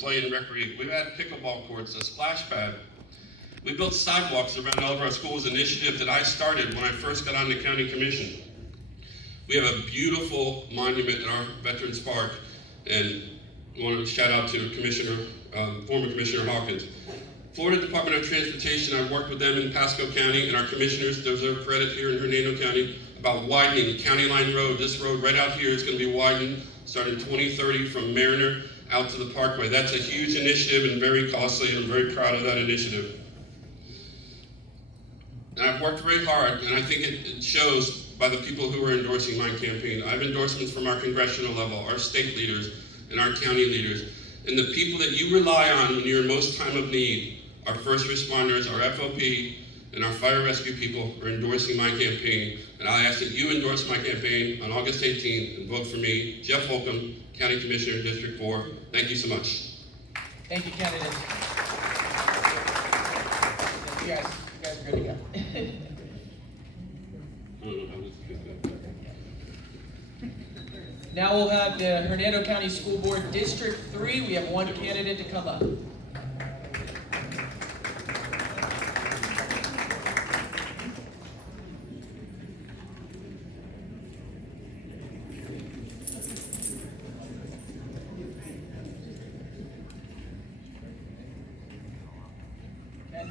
play and recreate. We've added pickleball courts, a splash pad. We built sidewalks around all of our schools, an initiative that I started when I first got on the county commission. We have a beautiful monument in our Veterans Park, and I want to shout out to former Commissioner Hawkins. Florida Department of Transportation, I worked with them in Pasco County, and our commissioners deserve credit here in Hernando County about widening County Line Road. This road right out here is going to be widened starting 2030 from Mariner out to the Parkway. That's a huge initiative and very costly, and I'm very proud of that initiative. And I've worked very hard, and I think it shows by the people who are endorsing my campaign. I have endorsements from our congressional level, our state leaders, and our county leaders. And the people that you rely on when you're in most time of need, our first responders, our FOP, and our fire rescue people are endorsing my campaign. And I ask that you endorse my campaign on August 18th and vote for me, Jeff Holcomb, County Commissioner, District 4. Thank you so much. Thank you, candidates. You guys are good to go. Now we'll have the Hernando County School Board District 3. We have one candidate to come up.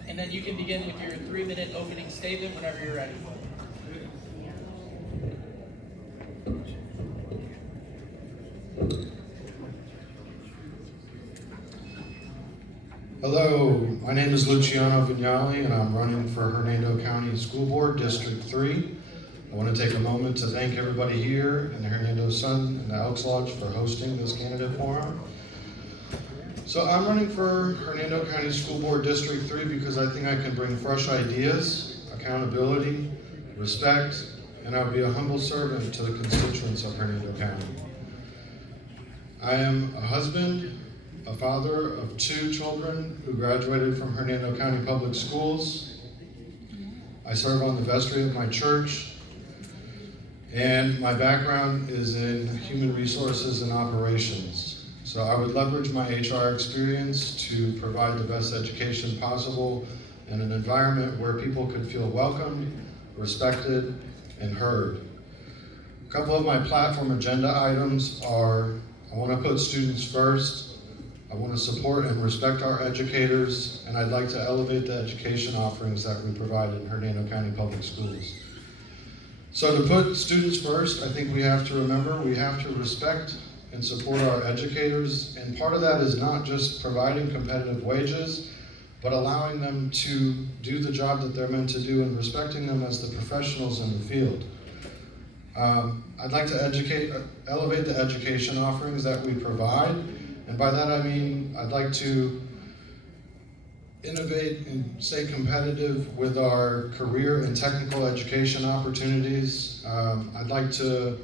And then you can begin with your 3-minute opening statement whenever you're ready. Hello, my name is Luciano Vignali, and I'm running for Hernando County School Board District 3. I want to take a moment to thank everybody here in the Hernando Sun and the Elks Lodge for hosting this candidate forum. So I'm running for Hernando County School Board District 3 because I think I can bring fresh ideas, accountability, respect, and I'll be a humble servant to the constituents of Hernando County. I am a husband, a father of 2 children who graduated from Hernando County Public Schools. I serve on the vestry of my church, and my background is in human resources and operations. So I would leverage my HR experience to provide the best education possible in an environment where people could feel welcomed, respected, and heard. A couple of my platform agenda items are, I want to put students first, I want to support and respect our educators, and I'd like to elevate the education offerings that we provide in Hernando County Public Schools. So to put students first, I think we have to remember we have to respect and support our educators, and part of that is not just providing competitive wages, but allowing them to do the job that they're meant to do and respecting them as the professionals in the field. I'd like to elevate the education offerings that we provide, and by that I mean I'd like to innovate and stay competitive with our career and technical education opportunities. I'd like to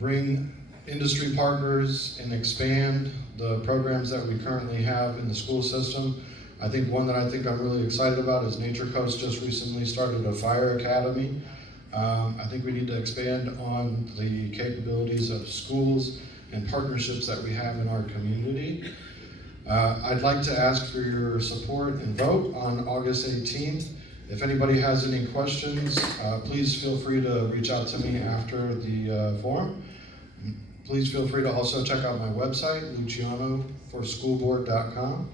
bring industry partners and expand the programs that we currently have in the school system. I think one that I'm really excited about is Nature Coast just recently started a fire academy. I think we need to expand on the capabilities of schools and partnerships that we have in our community. I'd like to ask for your support and vote on August 18th. If anybody has any questions, please feel free to reach out to me after the forum. Please feel free to also check out my website, lucianoforschoolboard.com.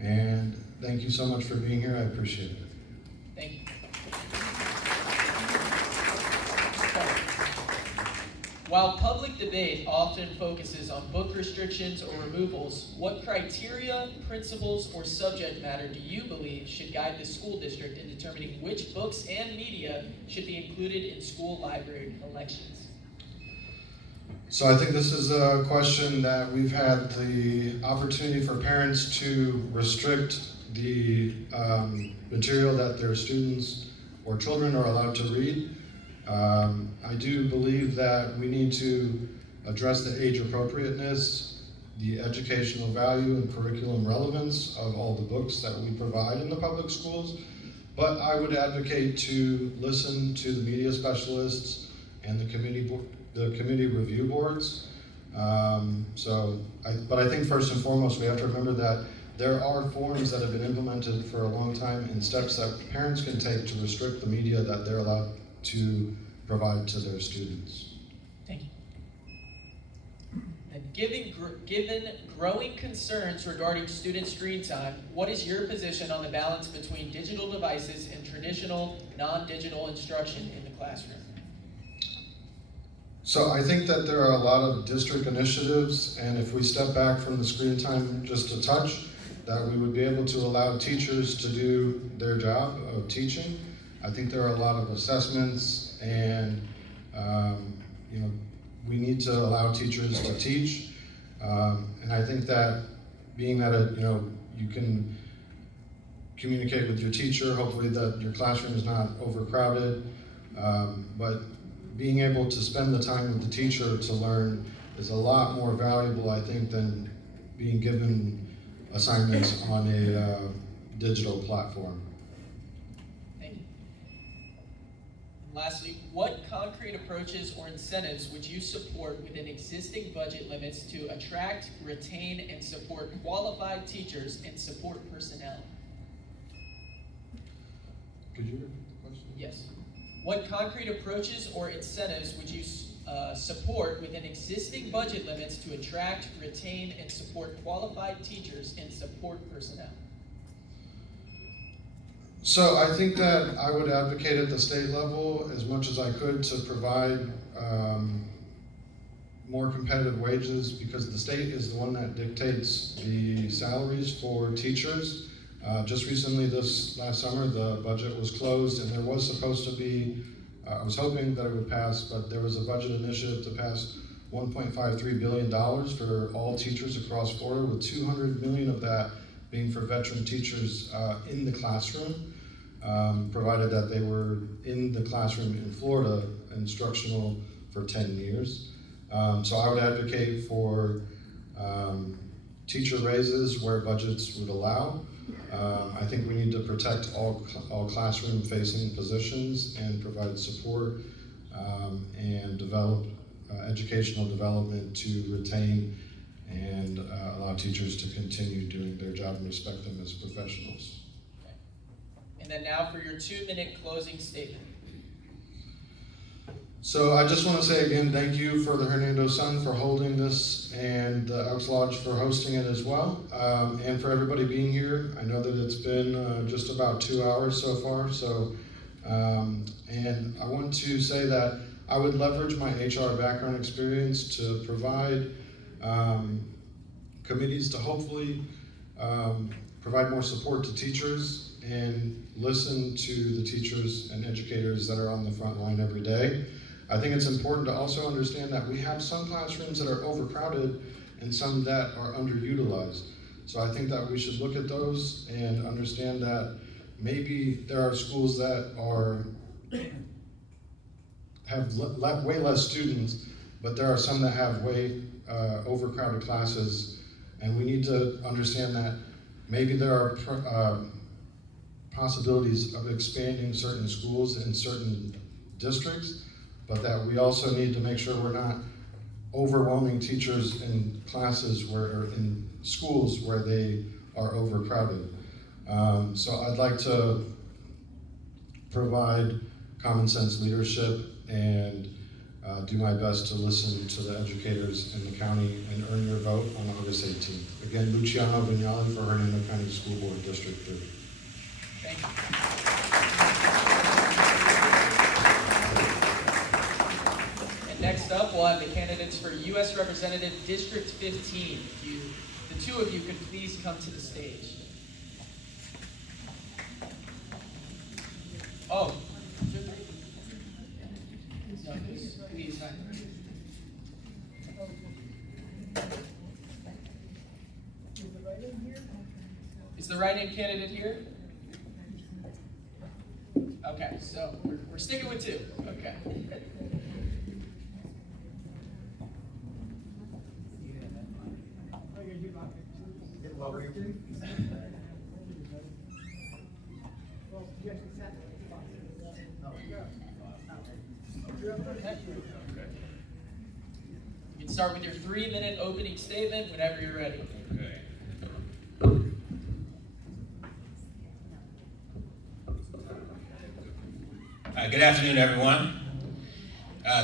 And thank you so much for being here. I appreciate it. Thank you. While public debate often focuses on book restrictions or removals, what criteria, principles, or subject matter do you believe should guide the school district in determining which books and media should be included in school library collections? So I think this is a question that we've had the opportunity for parents to restrict the material that their students or children are allowed to read. I do believe that we need to address the age appropriateness, the educational value and curriculum relevance of all the books that we provide in the public schools. But I would advocate to listen to the media specialists and the committee review boards. But I think first and foremost, we have to remember that there are forms that have been implemented for a long time and steps that parents can take to restrict the media that they're allowed to provide to their students. Thank you. And given growing concerns regarding student screen time, what is your position on the balance between digital devices and traditional non-digital instruction in the classroom? So I think that there are a lot of district initiatives, and if we step back from the screen time just a touch, that we would be able to allow teachers to do their job of teaching. I think there are a lot of assessments, and we need to allow teachers to teach. And I think that being that you can communicate with your teacher, hopefully that your classroom is not overcrowded, but being able to spend the time with the teacher to learn is a lot more valuable, I think, than being given assignments on a digital platform. Thank you. And lastly, what concrete approaches or incentives would you support within existing budget limits to attract, retain, and support qualified teachers and support personnel? Could you repeat the question? Yes. What concrete approaches or incentives would you support within existing budget limits to attract, retain, and support qualified teachers and support personnel? So I think that I would advocate at the state level as much as I could to provide more competitive wages, because the state is the one that dictates the salaries for teachers. Just recently, this last summer, the budget was closed, and there was supposed to be, I was hoping that it would pass, but there was a budget initiative to pass $1.53 billion for all teachers across Florida, with $200 million of that being for veteran teachers in the classroom, provided that they were in the classroom in Florida, instructional for 10 years. So I would advocate for teacher raises where budgets would allow. I think we need to protect all classroom-facing positions and provide support and develop educational development to retain and allow teachers to continue doing their job and respect them as professionals. Okay. And then now for your 2-minute closing statement. So I just want to say again, thank you for the Hernando Sun for holding this, and the Elks Lodge for hosting it as well, and for everybody being here. I know that it's been just about 2 hours so far, so, and I want to say that I would leverage my HR background experience to provide committees to hopefully provide more support to teachers and listen to the teachers and educators that are on the front line every day. I think it's important to also understand that we have some classrooms that are overcrowded and some that are underutilized. So I think that we should look at those and understand that maybe there are schools that have way less students, but there are some that have way overcrowded classes, and we need to understand that maybe there are possibilities of expanding certain schools in certain districts, but that we also need to make sure we're not overwhelming teachers in classes or in schools where they are overcrowded. So I'd like to provide common sense leadership and do my best to listen to the educators in the county and earn your vote on August 18th. Again, Luciano Vignali for Hernando County School Board, District 3. Thank you. Next up, we'll have the candidates for U.S. Representative District 15. The two of you could please come to the stage. Oh. No, please. Is the write-in candidate here? Okay, so we're sticking with 2. Okay. You can start with your 3-minute opening statement whenever you're ready. Okay. Good afternoon, everyone.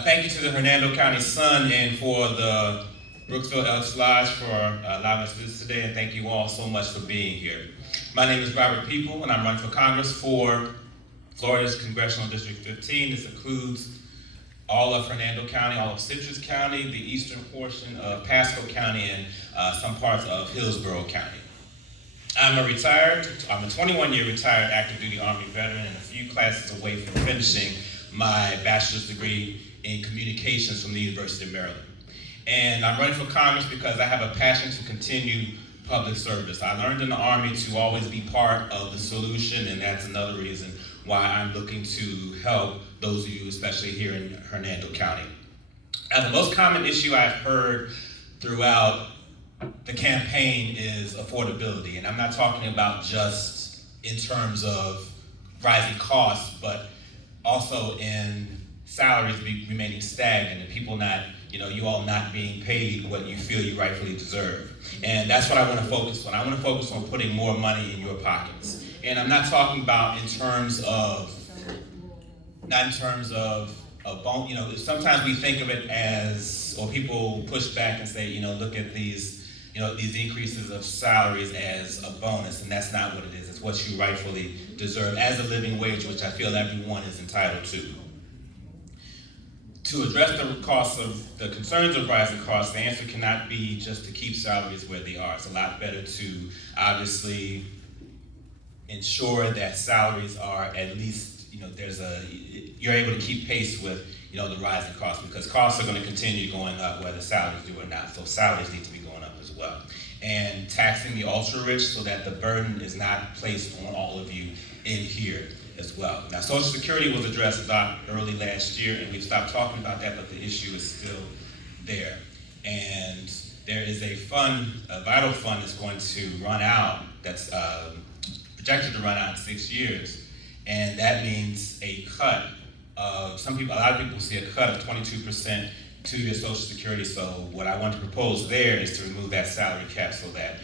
Thank you to the Hernando County Sun and for the Brooksville Elks Lodge for allowing us to do this today, and thank you all so much for being here. My name is Robert People, and I'm running for Congress for Florida's Congressional District 15. This includes all of Hernando County, all of Citrus County, the eastern portion of Pasco County, and some parts of Hillsborough County. I'm a 21-year retired active duty Army veteran and a few classes away from finishing my bachelor's degree in communications from the University of Maryland. And I'm running for Congress because I have a passion to continue public service. I learned in the Army to always be part of the solution, and that's another reason why I'm looking to help those of you, especially here in Hernando County. The most common issue I've heard throughout the campaign is affordability, and I'm not talking about just in terms of rising costs, but also in salaries remaining stagnant and people not, you all not being paid what you feel you rightfully deserve. And that's what I want to focus on. I want to focus on putting more money in your pockets. And I'm not talking about not in terms of a bone, sometimes we think of it as, or people push back and say, look at these increases of salaries as a bonus, and that's not what it is. It's what you rightfully deserve as a living wage, which I feel everyone is entitled to. To address the concerns of rising costs, the answer cannot be just to keep salaries where they are. It's a lot better to obviously ensure that salaries are at least, you're able to keep pace with, the rising costs, because costs are going to continue going up whether salaries do or not. So salaries need to be going up as well. And taxing the ultra-rich so that the burden is not placed on all of you in here as well. Now, Social Security was addressed early last year, and we've stopped talking about that, but the issue is still there. And there is a vital fund that's going to run out, that's projected to run out in 6 years. And that means a cut of, a lot of people see a cut of 22% to your Social Security. So what I want to propose there is to remove that salary cap so that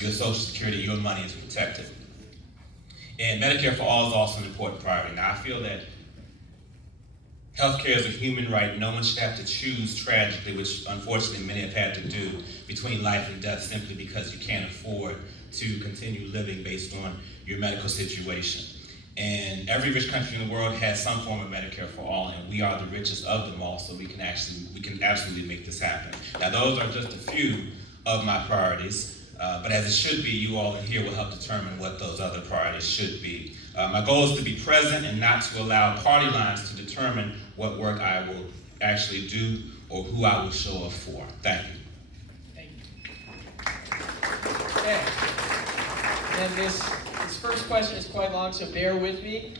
your Social Security, your money is protected. And Medicare for All is also an important priority. Now, I feel that healthcare is a human right. No one should have to choose tragically, which unfortunately many have had to do, between life and death simply because you can't afford to continue living based on your medical situation. And every rich country in the world has some form of Medicare for All, and we are the richest of them all, so we can absolutely make this happen. Now, those are just a few of my priorities. But as it should be, you all in here will help determine what those other priorities should be. My goal is to be present and not to allow party lines to determine what work I will actually do or who I will show up for. Thank you. Thank you. Okay. And this first question is quite long, so bear with me.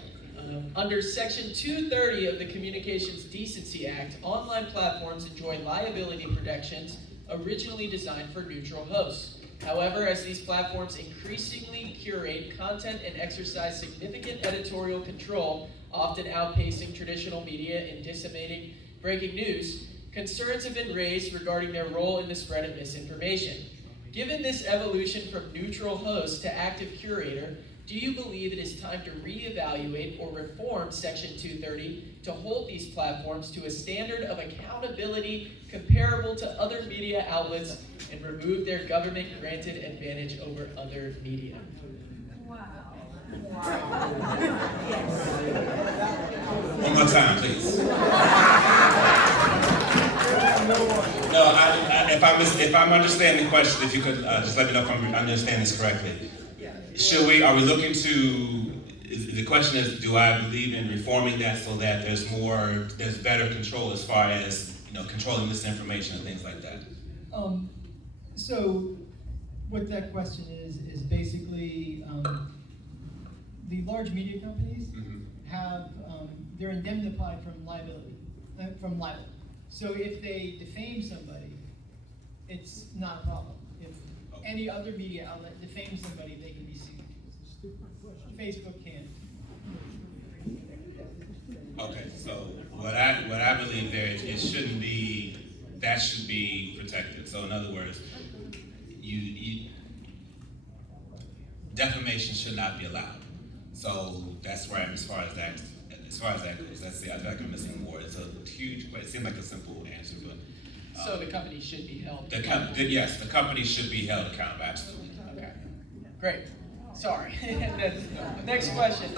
Under Section 230 of the Communications Decency Act, online platforms enjoy liability protections originally designed for neutral hosts. However, as these platforms increasingly curate content and exercise significant editorial control, often outpacing traditional media in disseminating breaking news, concerns have been raised regarding their role in the spread of misinformation. Given this evolution from neutral host to active curator, do you believe it is time to reevaluate or reform Section 230 to hold these platforms to a standard of accountability comparable to other media outlets and remove their government-granted advantage over other media? Wow. One more time, please. No, if I'm understanding the question, if you could just let me know if I'm understanding this correctly. Are we looking to, the question is, do I believe in reforming that so that there's better control as far as, controlling misinformation and things like that? So what that question is basically the large media companies have, they're indemnified from libel. So if they defame somebody, it's not a problem. If any other media outlet defames somebody, they can be sued. Facebook can. Okay, so what I believe there is it shouldn't be that should be protected. So in other words, defamation should not be allowed. So that's where I'm as far as that goes. That's I feel like I'm missing more. It's a huge, it seems like a simple answer, but So the company should be held. yes, the company should be held accountable, absolutely. Okay, great. Sorry. And then the next question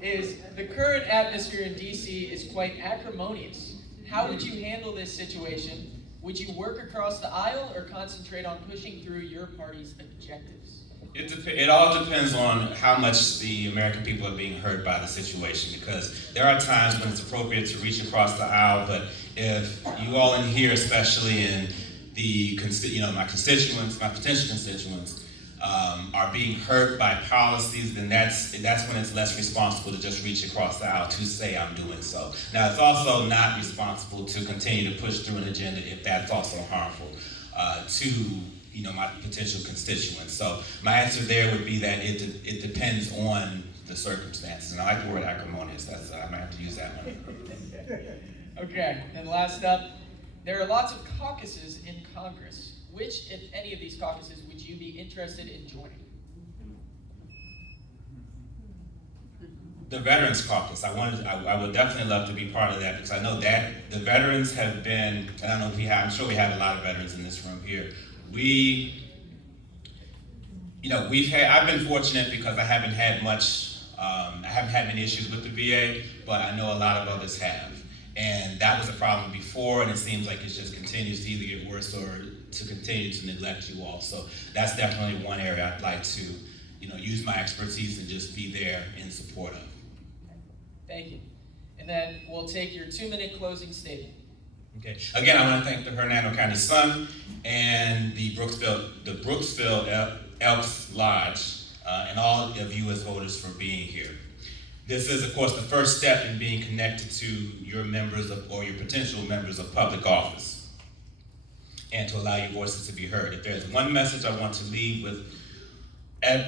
is, the current atmosphere in DC is quite acrimonious. How would you handle this situation? Would you work across the aisle or concentrate on pushing through your party's objectives? It all depends on how much the American people are being hurt by the situation, because there are times when it's appropriate to reach across the aisle, but if you all in here, especially in my constituents, my potential constituents, are being hurt by policies, then that's when it's less responsible to just reach across the aisle to say I'm doing so. Now, it's also not responsible to continue to push through an agenda if that's also harmful to my potential constituents. So my answer there would be that it depends on the circumstances. And I like the word acrimonious. I might have to use that one. Okay, and last up, there are lots of caucuses in Congress. Which, if any of these caucuses, would you be interested in joining? The Veterans Caucus. I would definitely love to be part of that, because I know that the veterans have been, and I don't know if I'm sure we have a lot of veterans in this room here. I've been fortunate because I haven't had many issues with the VA, but I know a lot of others have. And that was a problem before, and it seems like it just continues to either get worse or to continue to neglect you all. So that's definitely one area I'd like to, use my expertise and just be there in support of. Thank you. And then we'll take your 2-minute closing statement. Okay. Again, I want to thank the Hernando County Sun and the Brooksville Elks Lodge and all of you as voters for being here. This is, of course, the first step in being connected to your or your potential members of public office, and to allow your voices to be heard. If there's one message I want to leave with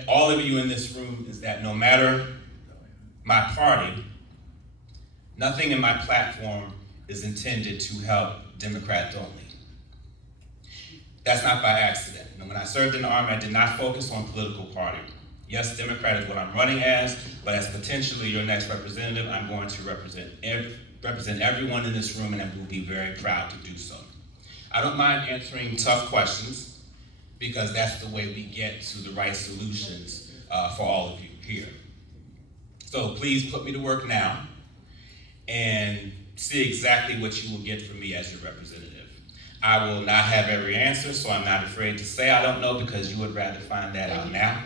all of you in this room, is that no matter my party, nothing in my platform is intended to help Democrats only. That's not by accident. And when I served in the Army, I did not focus on political party. Yes, Democrat is what I'm running as, but as potentially your next representative, I'm going to represent everyone in this room, and I will be very proud to do so. I don't mind answering tough questions, because that's the way we get to the right solutions for all of you here. So please put me to work now and see exactly what you will get from me as your representative. I will not have every answer, so I'm not afraid to say I don't know, because you would rather find that out now.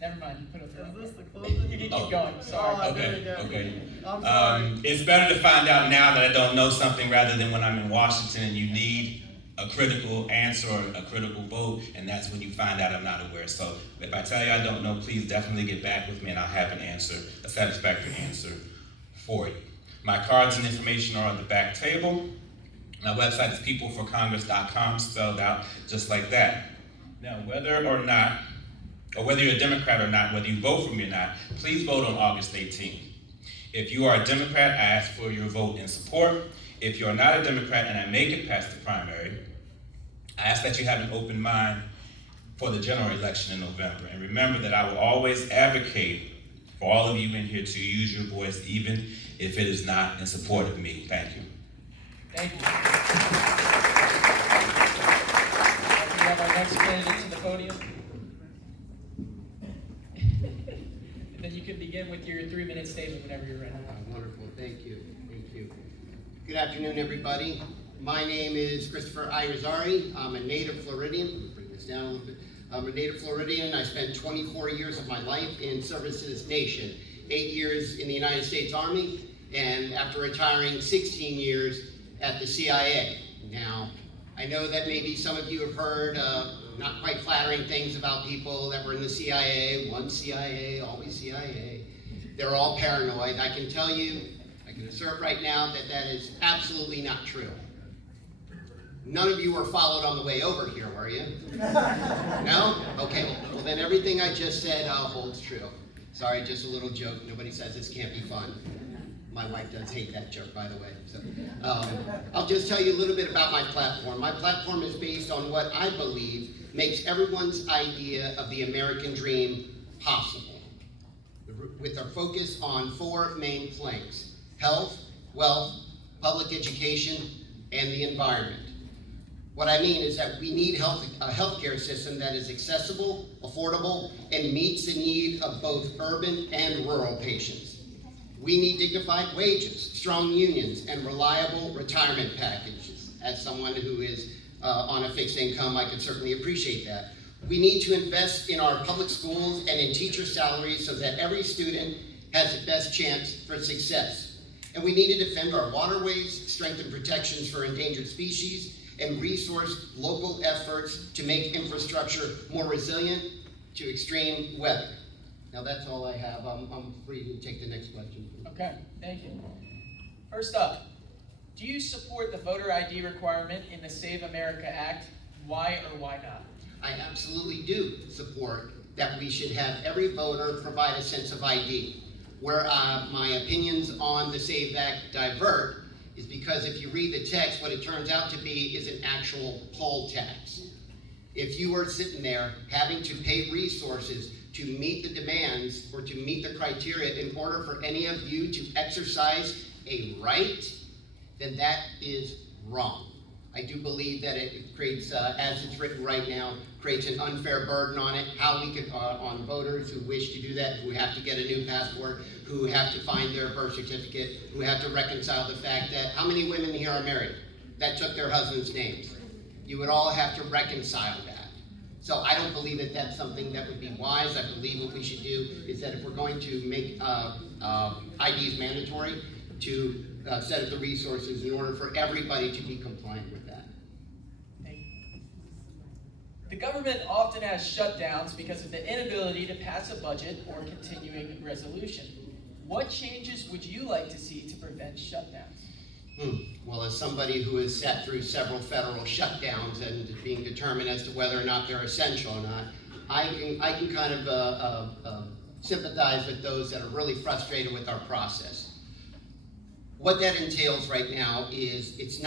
Never mind. Put it through. Is this the closing? You can keep going. Sorry. Okay. I'm sorry. It's better to find out now that I don't know something, rather than when I'm in Washington and you need a critical answer or a critical vote, and that's when you find out I'm not aware. So if I tell you I don't know, please definitely get back with me, and I'll have an answer, a satisfactory answer for you. My cards and information are on the back table. My website is peopleforcongress.com, spelled out just like that. Now, whether you're a Democrat or not, whether you vote for me or not, please vote on August 18th. If you are a Democrat, I ask for your vote in support. If you're not a Democrat and I make it past the primary, I ask that you have an open mind for the general election in November. And remember that I will always advocate for all of you in here to use your voice, even if it is not in support of me. Thank you. Thank you. We have our next candidate to the podium. And then you can begin with your 3-minute statement whenever you're ready. Wonderful, thank you. Good afternoon, everybody. My name is Christopher Irizarry. I'm a native Floridian. Let me bring this down a little bit. I'm a native Floridian. I spent 24 years of my life in service to this nation. 8 years in the United States Army, and after retiring, 16 years at the CIA. Now, I know that maybe some of you have heard not quite flattering things about people that were in the CIA, one CIA, always CIA. They're all paranoid. I can tell you, I can assert right now that that is absolutely not true. None of you were followed on the way over here, were you? No? Okay, well then everything I just said holds true. Sorry, just a little joke. Nobody says this can't be fun. My wife does hate that joke, by the way. So, I'll just tell you a little bit about my platform. My platform is based on what I believe makes everyone's idea of the American dream possible, with a focus on 4 main planks: health, wealth, public education, and the environment. What I mean is that we need a healthcare system that is accessible, affordable, and meets the need of both urban and rural patients. We need dignified wages, strong unions, and reliable retirement packages. As someone who is on a fixed income, I can certainly appreciate that. We need to invest in our public schools and in teacher salaries so that every student has the best chance for success. And we need to defend our waterways, strengthen protections for endangered species, and resource local efforts to make infrastructure more resilient to extreme weather. Now that's all I have. I'm free to take the next question. Okay, thank you. First up, do you support the voter ID requirement in the Save America Act? Why or why not? I absolutely do support that we should have every voter provide a sense of ID. Where my opinions on the SAVE Act divert is because if you read the text, what it turns out to be is an actual poll tax. If you are sitting there having to pay resources to meet the demands or to meet the criteria in order for any of you to exercise a right, then that is wrong. I do believe that it creates, as it's written right now, creates an unfair burden on it. How we could, on voters who wish to do that, who have to get a new passport, who have to find their birth certificate, who have to reconcile the fact that, how many women here are married that took their husband's names? You would all have to reconcile that. So I don't believe that that's something that would be wise. I believe what we should do is that if we're going to make IDs mandatory, to set up the resources in order for everybody to be compliant with that. Thank you. The government often has shutdowns because of the inability to pass a budget or continuing resolution. What changes would you like to see to prevent shutdowns? Well, as somebody who has sat through several federal shutdowns and being determined as to whether or not they're essential or not, I can kind of sympathize with those that are really frustrated with our process. What that entails right now is it's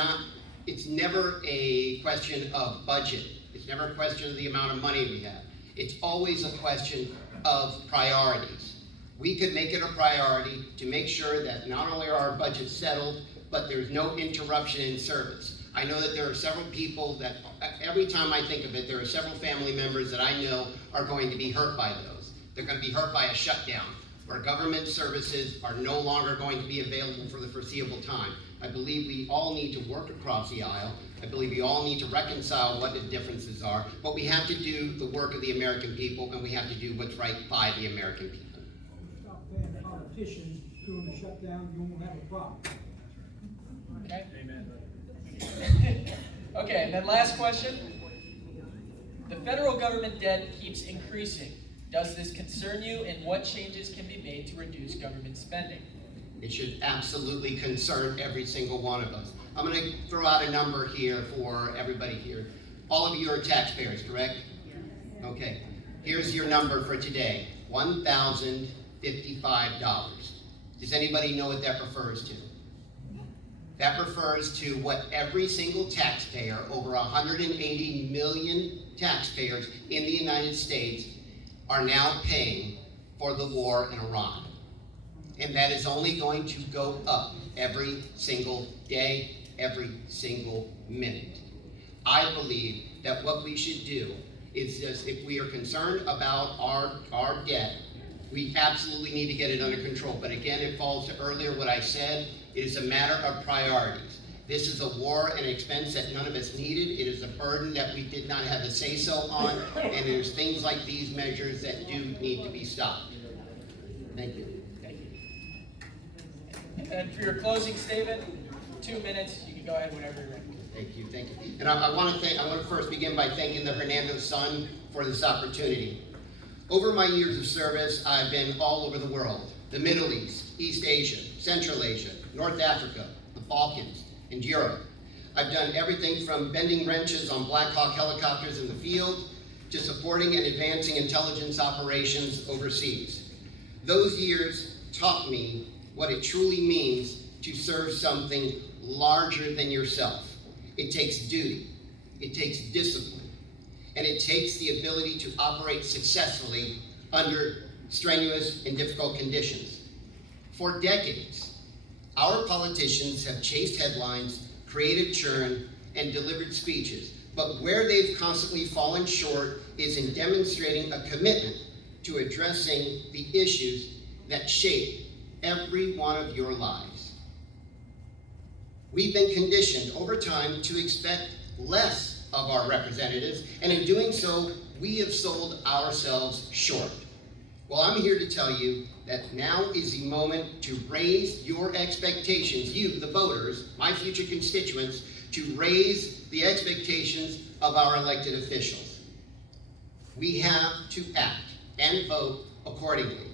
never a question of budget. It's never a question of the amount of money we have. It's always a question of priorities. We could make it a priority to make sure that not only are our budgets settled, but there's no interruption in service. I know that there are several people that, every time I think of it, there are several family members that I know are going to be hurt by those. They're going to be hurt by a shutdown, where government services are no longer going to be available for the foreseeable time. I believe we all need to work across the aisle. I believe we all need to reconcile what the differences are, but we have to do the work of the American people, and we have to do what's right by the American people. Stop paying politicians during the shutdown, you won't have a problem. Okay. Amen. Okay, and then last question. The federal government debt keeps increasing. Does this concern you, and what changes can be made to reduce government spending? It should absolutely concern every single one of us. I'm going to throw out a number here for everybody here. All of you are taxpayers, correct? Okay. Here's your number for today, $1,055. Does anybody know what that refers to? That refers to what every single taxpayer, over 180 million taxpayers in the United States, are now paying for the war in Iran. And that is only going to go up every single day, every single minute. I believe that what we should do is just, if we are concerned about our debt, we absolutely need to get it under control. But again, it falls to earlier what I said. It is a matter of priorities. This is a war and expense that none of us needed. It is a burden that we did not have a say-so on, and there's things like these measures that do need to be stopped. Thank you. Thank you. And for your closing statement, 2 minutes. You can go ahead whenever you're ready. Thank you, thank you. And I want to first begin by thanking the Hernando Sun for this opportunity. Over my years of service, I've been all over the world: the Middle East, East Asia, Central Asia, North Africa, the Balkans, and Europe. I've done everything from bending wrenches on Black Hawk helicopters in the field to supporting and advancing intelligence operations overseas. Those years taught me what it truly means to serve something larger than yourself. It takes duty, it takes discipline, and it takes the ability to operate successfully under strenuous and difficult conditions. For decades, our politicians have chased headlines, created churn, and delivered speeches, but where they've constantly fallen short is in demonstrating a commitment to addressing the issues that shape every one of your lives. We've been conditioned over time to expect less of our representatives, and in doing so, we have sold ourselves short. Well, I'm here to tell you that now is the moment to raise your expectations, you, the voters, my future constituents, to raise the expectations of our elected officials. We have to act and vote accordingly.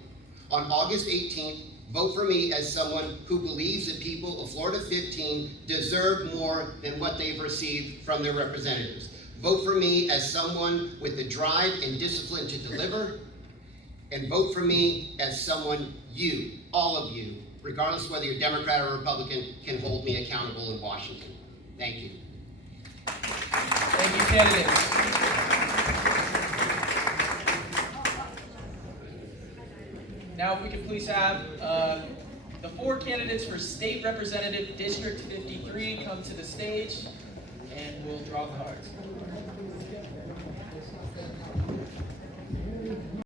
On August 18th, vote for me as someone who believes the people of Florida 15 deserve more than what they've received from their representatives. Vote for me as someone with the drive and discipline to deliver, and vote for me as someone you, all of you, regardless whether you're Democrat or Republican, can hold me accountable in Washington. Thank you. Thank you, candidates. Now, if we could please have the 4 candidates for State Representative District 53 come to the stage, and we'll draw cards.